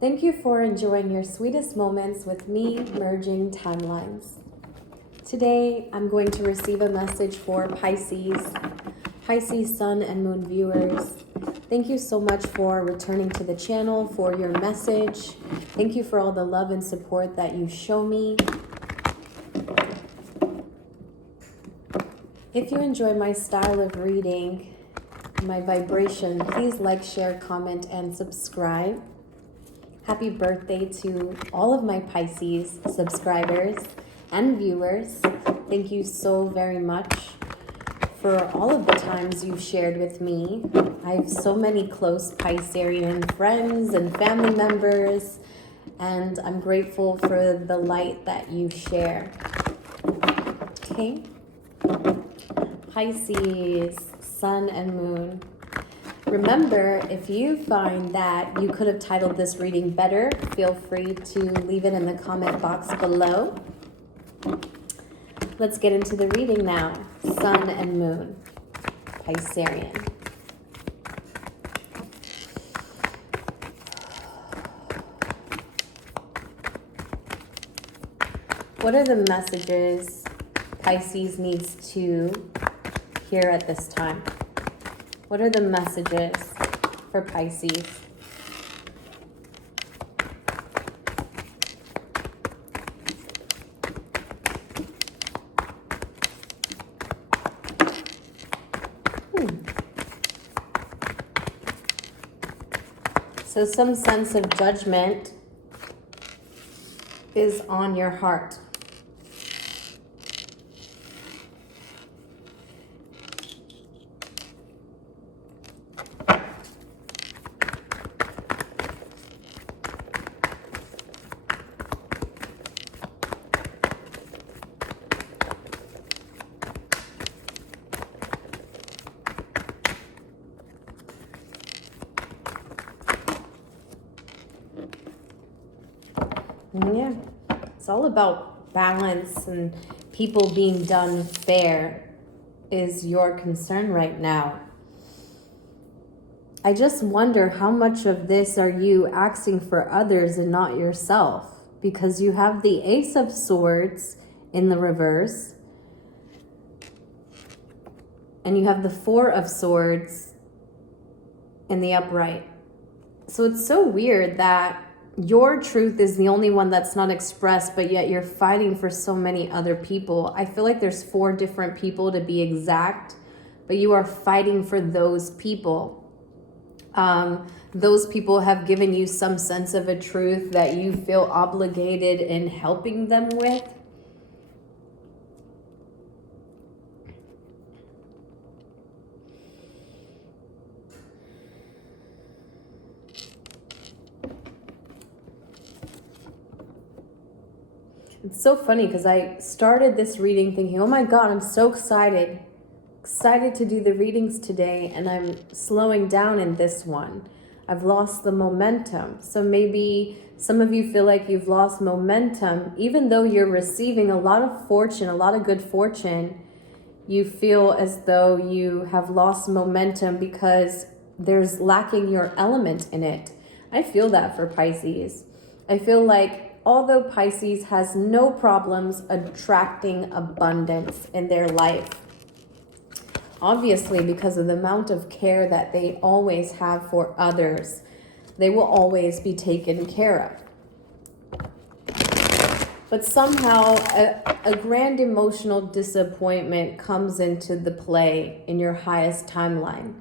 Thank you for enjoying your sweetest moments with me, merging timelines. Today, I'm going to receive a message for Pisces Sun and Moon viewers. Thank you so much for returning to the channel, for your message. Thank you for all the love and support that you show me. If you enjoy my style of reading, my vibration, please like, share, comment, and subscribe. Happy birthday to all of my Pisces subscribers and viewers. Thank you so very much for all of the times you've shared with me. I have so many close Piscean friends and family members, and I'm grateful for the light that you share. Okay. Pisces, Sun and Moon. Remember, if you find that you could have titled this reading better, feel free to leave it in the comment box below. Let's get into the reading now. Sun and Moon, Piscean. What are the messages Pisces needs to hear at this time? What are the messages for Pisces? So some sense of judgment is on your heart. Yeah, it's all about balance, and people being done fair is your concern right now. I just wonder how much of this are you asking for others and not yourself, because you have the Ace of Swords in the reverse and you have the Four of Swords in the upright. So it's so weird that your truth is the only one that's not expressed, but yet you're fighting for so many other people. I feel like there's 4 different people to be exact, but you are fighting for those people. Those people have given you some sense of a truth that you feel obligated in helping them with. It's so funny because I started this reading thinking, oh my God, I'm so excited to do the readings today, and I'm slowing down in this one. I've lost the momentum. So maybe some of you feel like you've lost momentum, even though you're receiving a lot of fortune, a lot of good fortune. You feel as though you have lost momentum because there's lacking your element in it. I feel that for Pisces. I feel like although Pisces has no problems attracting abundance in their life, obviously because of the amount of care that they always have for others, they will always be taken care of. But somehow a grand emotional disappointment comes into the play in your highest timeline.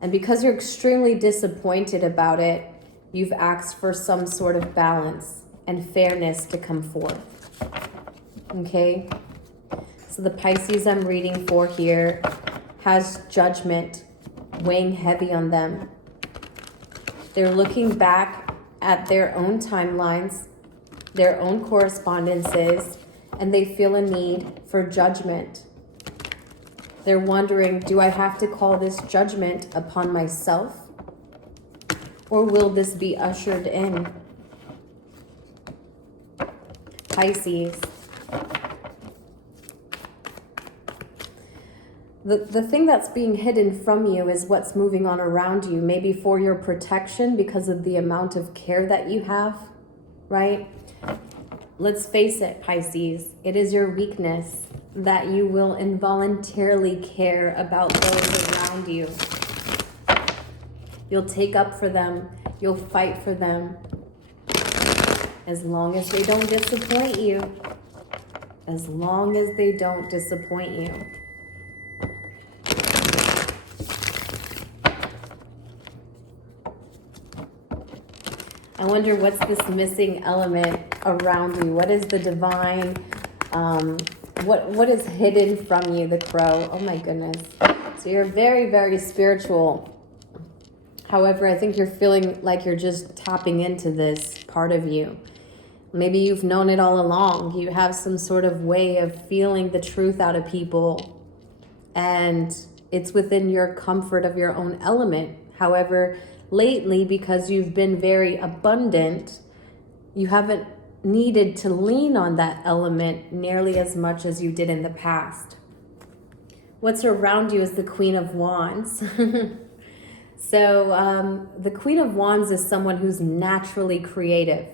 And because you're extremely disappointed about it, you've asked for some sort of balance and fairness to come forth. Okay? So the Pisces I'm reading for here has judgment weighing heavy on them. They're looking back at their own timelines, their own correspondences, and they feel a need for judgment. They're wondering, do I have to call this judgment upon myself? Or will this be ushered in? Pisces. The thing that's being hidden from you is what's moving on around you, maybe for your protection because of the amount of care that you have, right? Let's face it, Pisces, it is your weakness that you will involuntarily care about those around you. You'll take up for them. You'll fight for them. As long as they don't disappoint you. As long as they don't disappoint you. I wonder what's this missing element around you? What is the divine? What is hidden from you, the crow? Oh my goodness. So you're very, very spiritual. However, I think you're feeling like you're just tapping into this part of you. Maybe you've known it all along. You have some sort of way of feeling the truth out of people. And it's within your comfort of your own element. However, lately, because you've been very abundant, you haven't needed to lean on that element nearly as much as you did in the past. What's around you is the Queen of Wands. So the Queen of Wands is someone who's naturally creative.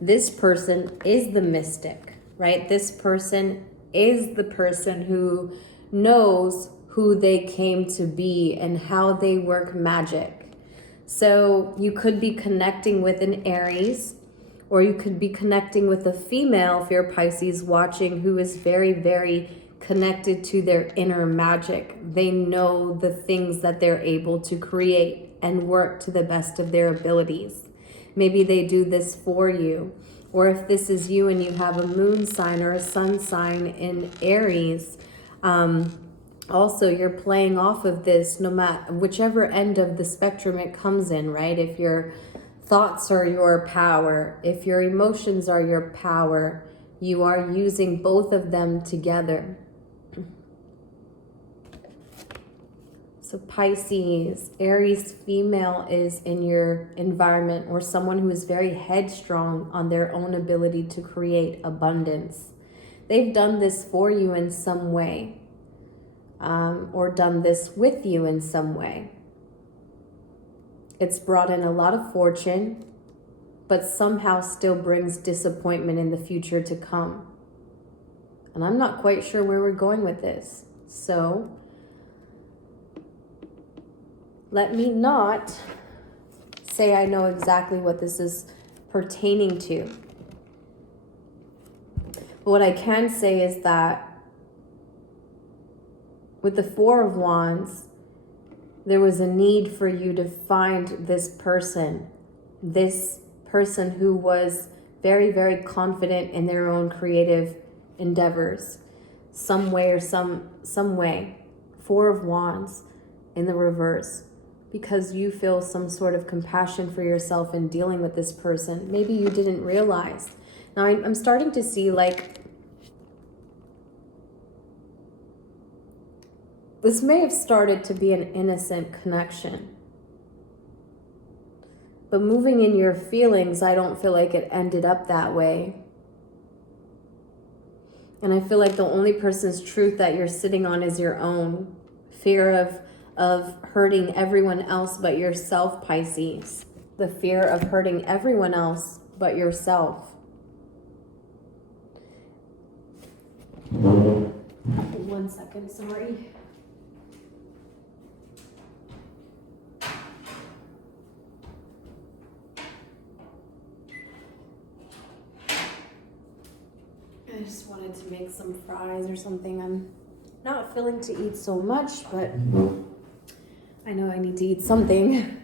This person is the mystic, right? This person is the person who knows who they came to be and how they work magic. So you could be connecting with an Aries, or you could be connecting with a female, if you're Pisces watching, who is very, very connected to their inner magic. They know the things that they're able to create and work to the best of their abilities. Maybe they do this for you. Or if this is you and you have a moon sign or a sun sign in Aries, also you're playing off of this no matter whichever end of the spectrum it comes in, right? If your thoughts are your power, if your emotions are your power, you are using both of them together. So Pisces, Aries female is in your environment, or someone who is very headstrong on their own ability to create abundance. They've done this for you in some way, or done this with you in some way. It's brought in a lot of fortune, but somehow still brings disappointment in the future to come. And I'm not quite sure where we're going with this. So let me not say I know exactly what this is pertaining to. But what I can say is that with the Four of Wands, there was a need for you to find this person who was very, very confident in their own creative endeavors, some way or some way. Four of Wands in the reverse, because you feel some sort of compassion for yourself in dealing with this person. Maybe you didn't realize. Now I'm starting to see like this may have started to be an innocent connection. But moving in your feelings, I don't feel like it ended up that way. And I feel like the only person's truth that you're sitting on is your own. Fear of hurting everyone else but yourself, Pisces. The fear of hurting everyone else but yourself. One second, sorry. I just wanted to make some fries or something. I'm not feeling to eat so much, but I know I need to eat something.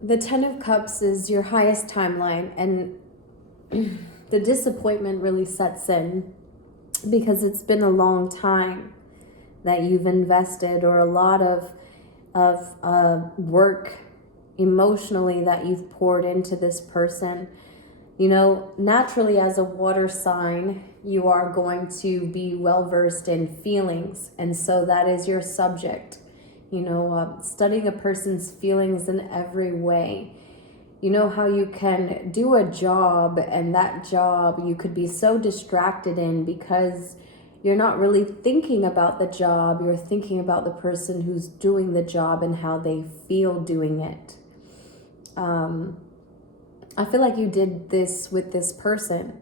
The Ten of Cups is your highest timeline, and the disappointment really sets in because it's been a long time that you've invested, or a lot of work emotionally that you've poured into this person. You know, naturally as a water sign, you are going to be well versed in feelings, and so that is your subject. You know, studying a person's feelings in every way. You know how you can do a job, and that job you could be so distracted in because you're not really thinking about the job. You're thinking about the person who's doing the job and how they feel doing it. I feel like you did this with this person,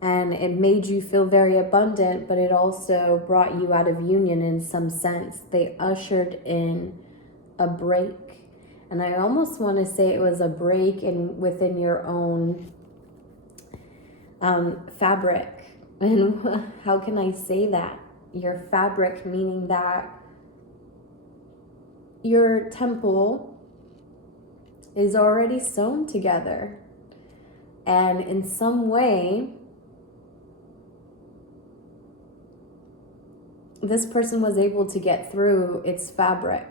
and it made you feel very abundant, but it also brought you out of union in some sense. They ushered in a break. And I almost want to say it was a break within your own fabric. And how can I say that? Your fabric, meaning that your temple is already sewn together. And in some way, this person was able to get through its fabric,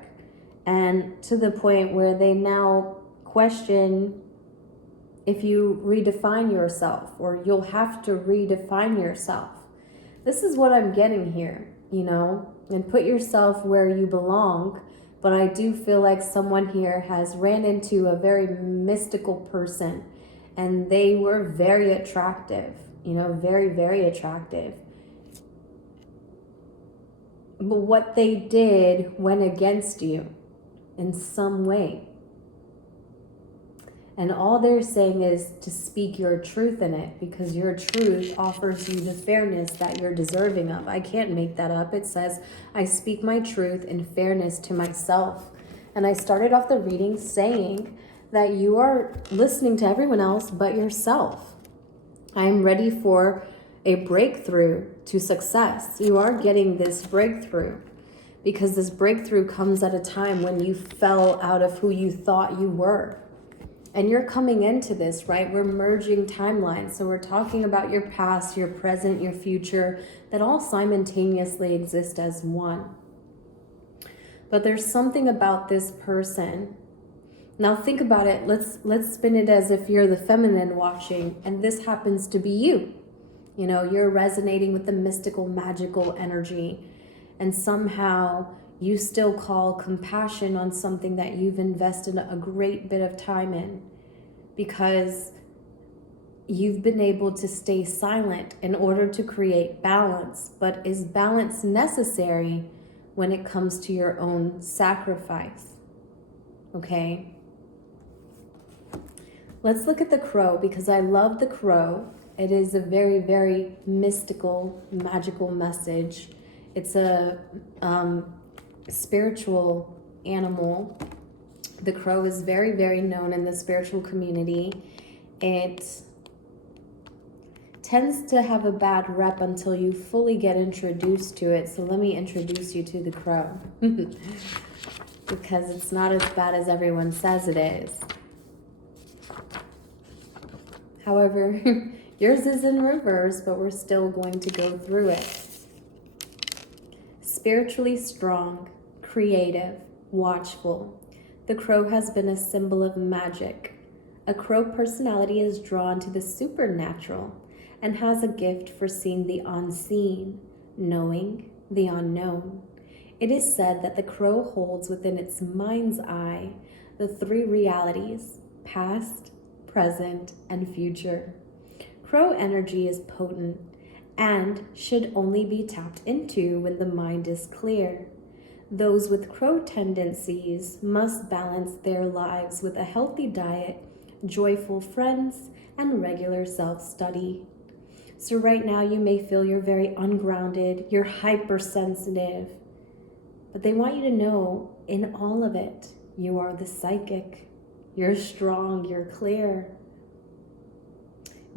and to the point where they now question if you redefine yourself, or you'll have to redefine yourself. This is what I'm getting here, and put yourself where you belong. But I do feel like someone here has ran into a very mystical person, and they were very attractive, very, very attractive. But what they did went against you in some way. And all they're saying is to speak your truth in it, because your truth offers you the fairness that you're deserving of. I can't make that up. It says, I speak my truth in fairness to myself. And I started off the reading saying that you are listening to everyone else but yourself. I'm ready for a breakthrough to success. You are getting this breakthrough, because this breakthrough comes at a time when you fell out of who you thought you were. And you're coming into this, right? We're merging timelines. So we're talking about your past, your present, your future, that all simultaneously exist as one. But there's something about this person. Now think about it. Let's spin it as if you're the feminine watching, and this happens to be you. You're resonating with the mystical, magical energy, and somehow you still call compassion on something that you've invested a great bit of time in, because you've been able to stay silent in order to create balance. But is balance necessary when it comes to your own sacrifice? Okay. Let's look at the crow, because I love the crow. It is a very, very mystical, magical message. It's a spiritual animal. The crow is very, very known in the spiritual community. It tends to have a bad rep until you fully get introduced to it. So let me introduce you to the crow, because it's not as bad as everyone says it is. However, yours is in reverse, but we're still going to go through it. Spiritually strong, creative, watchful, the crow has been a symbol of magic. A crow personality is drawn to the supernatural and has a gift for seeing the unseen, knowing the unknown. It is said that the crow holds within its mind's eye the three realities: past, present, and future. Crow energy is potent and should only be tapped into when the mind is clear. Those with crow tendencies must balance their lives with a healthy diet, joyful friends, and regular self-study. So right now you may feel you're very ungrounded, you're hypersensitive, but they want you to know in all of it, you are the psychic. You're strong, you're clear.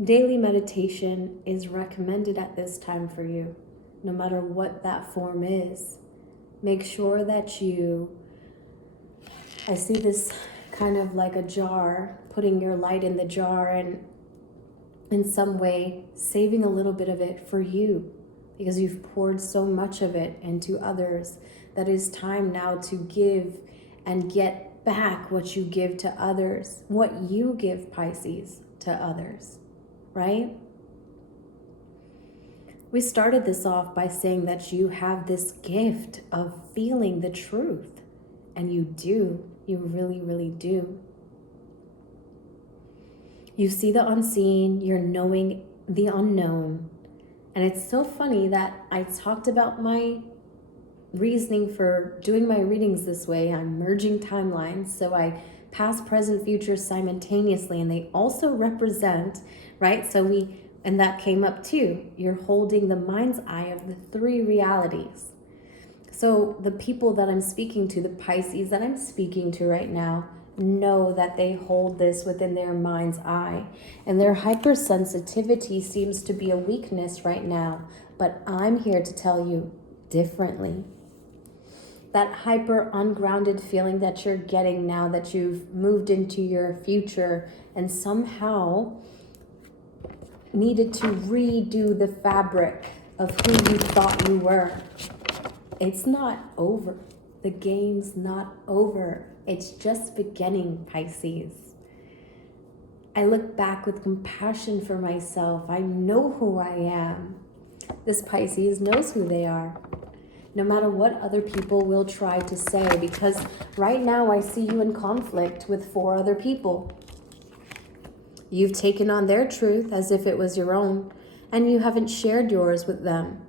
Daily meditation is recommended at this time for you, no matter what that form is. Make sure that I see this kind of like a jar, putting your light in the jar and in some way saving a little bit of it for you, because you've poured so much of it into others that it's time now to give and get back what you give to others, what you give, Pisces, to others, right? We started this off by saying that you have this gift of feeling the truth, and you do, you really, really do. You see the unseen, you're knowing the unknown. And it's so funny that I talked about my reasoning for doing my readings this way. I'm merging timelines, so I past, present, future simultaneously, and they also represent, right? And that came up too. You're holding the mind's eye of the three realities. So the people that I'm speaking to, the Pisces that I'm speaking to right now, know that they hold this within their mind's eye. And their hypersensitivity seems to be a weakness right now. But I'm here to tell you differently. That hyper ungrounded feeling that you're getting now that you've moved into your future and somehow needed to redo the fabric of who you thought you were. It's not over. The game's not over. It's just beginning, Pisces. I look back with compassion for myself. I know who I am. This Pisces knows who they are, no matter what other people will try to say, because right now I see you in conflict with 4 other people. You've taken on their truth as if it was your own, and you haven't shared yours with them.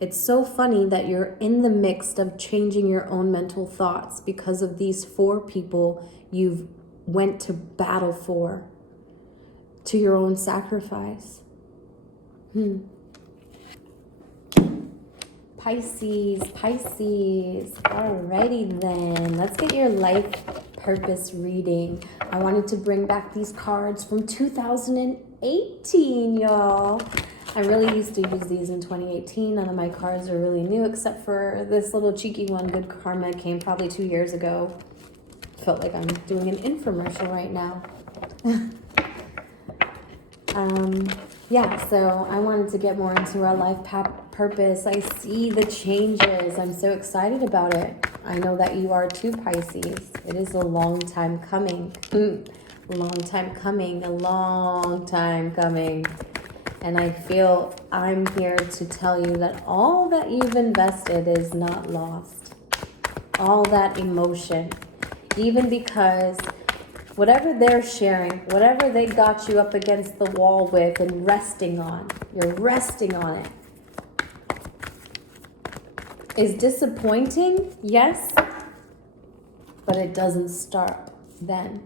It's so funny that you're in the mix of changing your own mental thoughts because of these 4 people you've went to battle for, to your own sacrifice. Pisces. Alrighty then, let's get your life purpose reading. I wanted to bring back these cards from 2018, y'all. I really used to use these in 2018. None of my cards are really new except for this little cheeky one, Good Karma, came probably 2 years ago. Felt like I'm doing an infomercial right now. So I wanted to get more into our life purpose. I see the changes. I'm so excited about it. I know that you are too, Pisces. It is a long time coming. A long time coming. And I feel I'm here to tell you that all that you've invested is not lost. All that emotion. Even because whatever they're sharing, whatever they got you up against the wall with and resting on, you're resting on it. Is disappointing, yes, but it doesn't start then.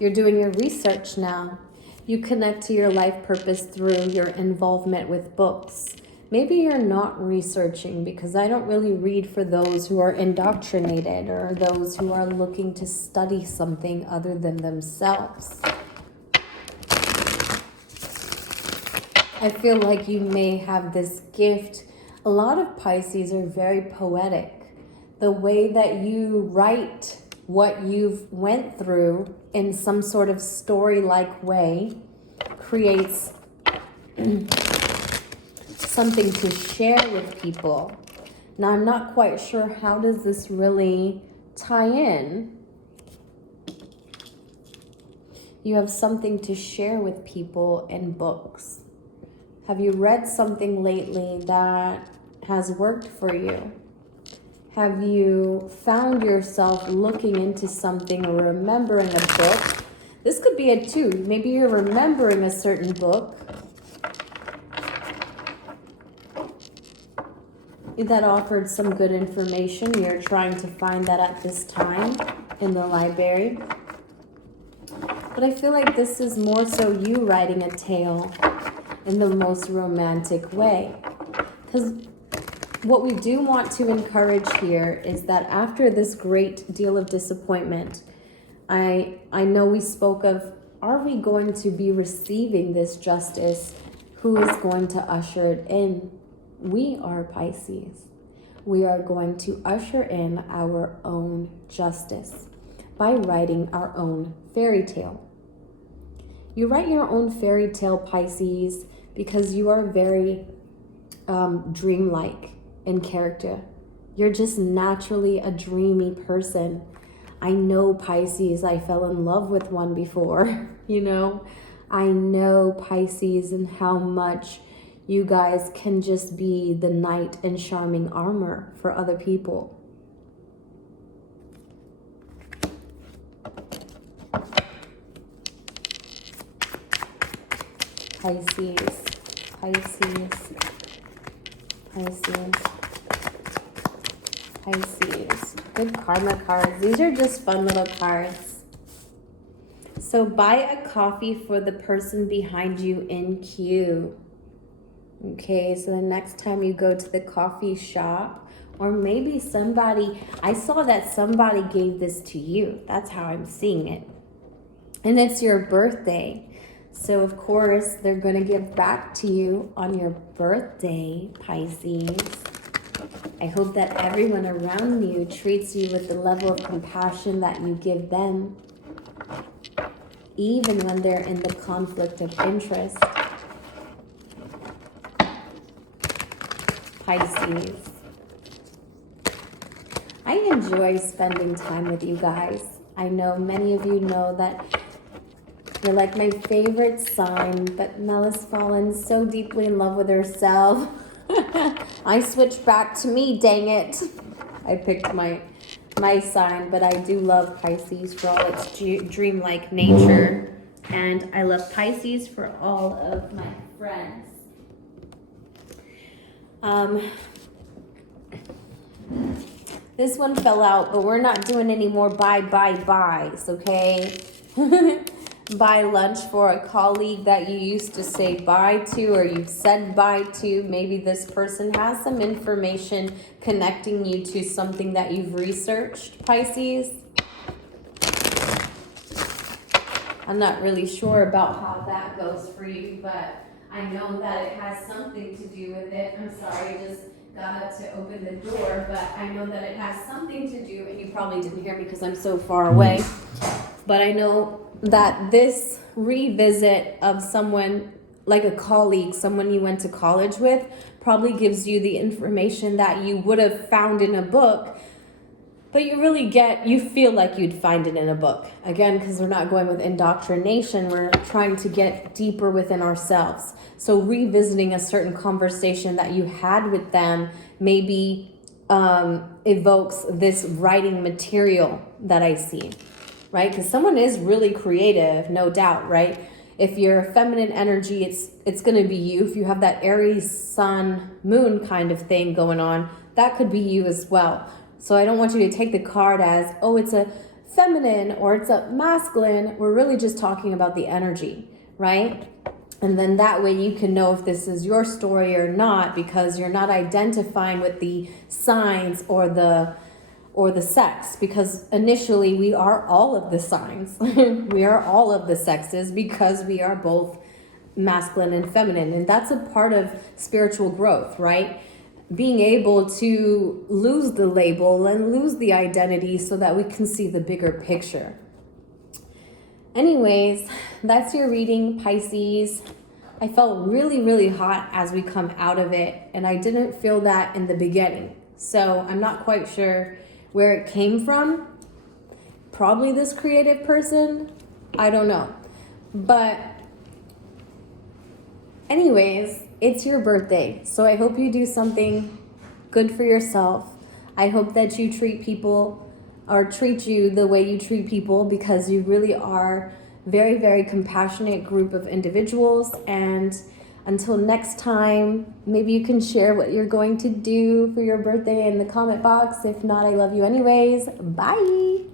You're doing your research now. You connect to your life purpose through your involvement with books. Maybe you're not researching because I don't really read for those who are indoctrinated or those who are looking to study something other than themselves. I feel like you may have this gift. A lot of Pisces are very poetic. The way that you write what you've went through in some sort of story-like way creates something to share with people. Now, I'm not quite sure how does this really tie in. You have something to share with people in books. Have you read something lately that has worked for you? Have you found yourself looking into something or remembering a book? This could be it too. Maybe you're remembering a certain book that offered some good information. You're trying to find that at this time in the library. But I feel like this is more so you writing a tale in the most romantic way. Because what we do want to encourage here is that after this great deal of disappointment, I know we spoke of, are we going to be receiving this justice? Who is going to usher it in? We are Pisces. We are going to usher in our own justice by writing our own fairy tale. You write your own fairy tale, Pisces, because you are very dreamlike in character. You're just naturally a dreamy person. I know, Pisces, I fell in love with one before, I know, Pisces, and how much you guys can just be the knight in shining armor for other people. Pisces, Pisces, Pisces, Pisces. Good karma cards. These are just fun little cards. So buy a coffee for the person behind you in queue. Okay, so the next time you go to the coffee shop, or maybe somebody, I saw that somebody gave this to you. That's how I'm seeing it. And it's your birthday. So of course, they're going to give back to you on your birthday, Pisces. I hope that everyone around you treats you with the level of compassion that you give them, even when they're in the conflict of interest. Pisces. I enjoy spending time with you guys. I know many of you know that you're like my favorite sign, but Mella's fallen so deeply in love with herself. I switched back to me, dang it. I picked my sign, but I do love Pisces for all its dreamlike nature. And I love Pisces for all of my friends. This one fell out, but we're not doing any more buys, okay? Buy lunch for a colleague that you used to say bye to, or you've said bye to. Maybe this person has some information connecting you to something that you've researched, Pisces. I'm not really sure about how that goes for you, but I know that it has something to do with it. I'm sorry, I just got up to open the door, but I know that it has something to do, and you probably didn't hear me because I'm so far away. But I know that this revisit of someone, like a colleague, someone you went to college with, probably gives you the information that you would have found in a book, but you feel like you'd find it in a book. Again, because we're not going with indoctrination, we're trying to get deeper within ourselves. So revisiting a certain conversation that you had with them maybe evokes this writing material that I see, right? Because someone is really creative, no doubt, right? If you're a feminine energy, it's going to be you. If you have that Aries sun moon kind of thing going on, that could be you as well. So I don't want you to take the card as, oh, it's a feminine or it's a masculine. We're really just talking about the energy, right? And then that way you can know if this is your story or not, because you're not identifying with the signs or the sex, because initially we are all of the signs. We are all of the sexes because we are both masculine and feminine. And that's a part of spiritual growth, right? Being able to lose the label and lose the identity so that we can see the bigger picture. Anyways, that's your reading, Pisces. I felt really, really hot as we come out of it, and I didn't feel that in the beginning. So I'm not quite sure where it came from. Probably this creative person. I don't know. But anyways, it's your birthday. So I hope you do something good for yourself. I hope that you treat people or treat you the way you treat people, because you really are very, very compassionate group of individuals. And until next time, maybe you can share what you're going to do for your birthday in the comment box. If not, I love you anyways. Bye.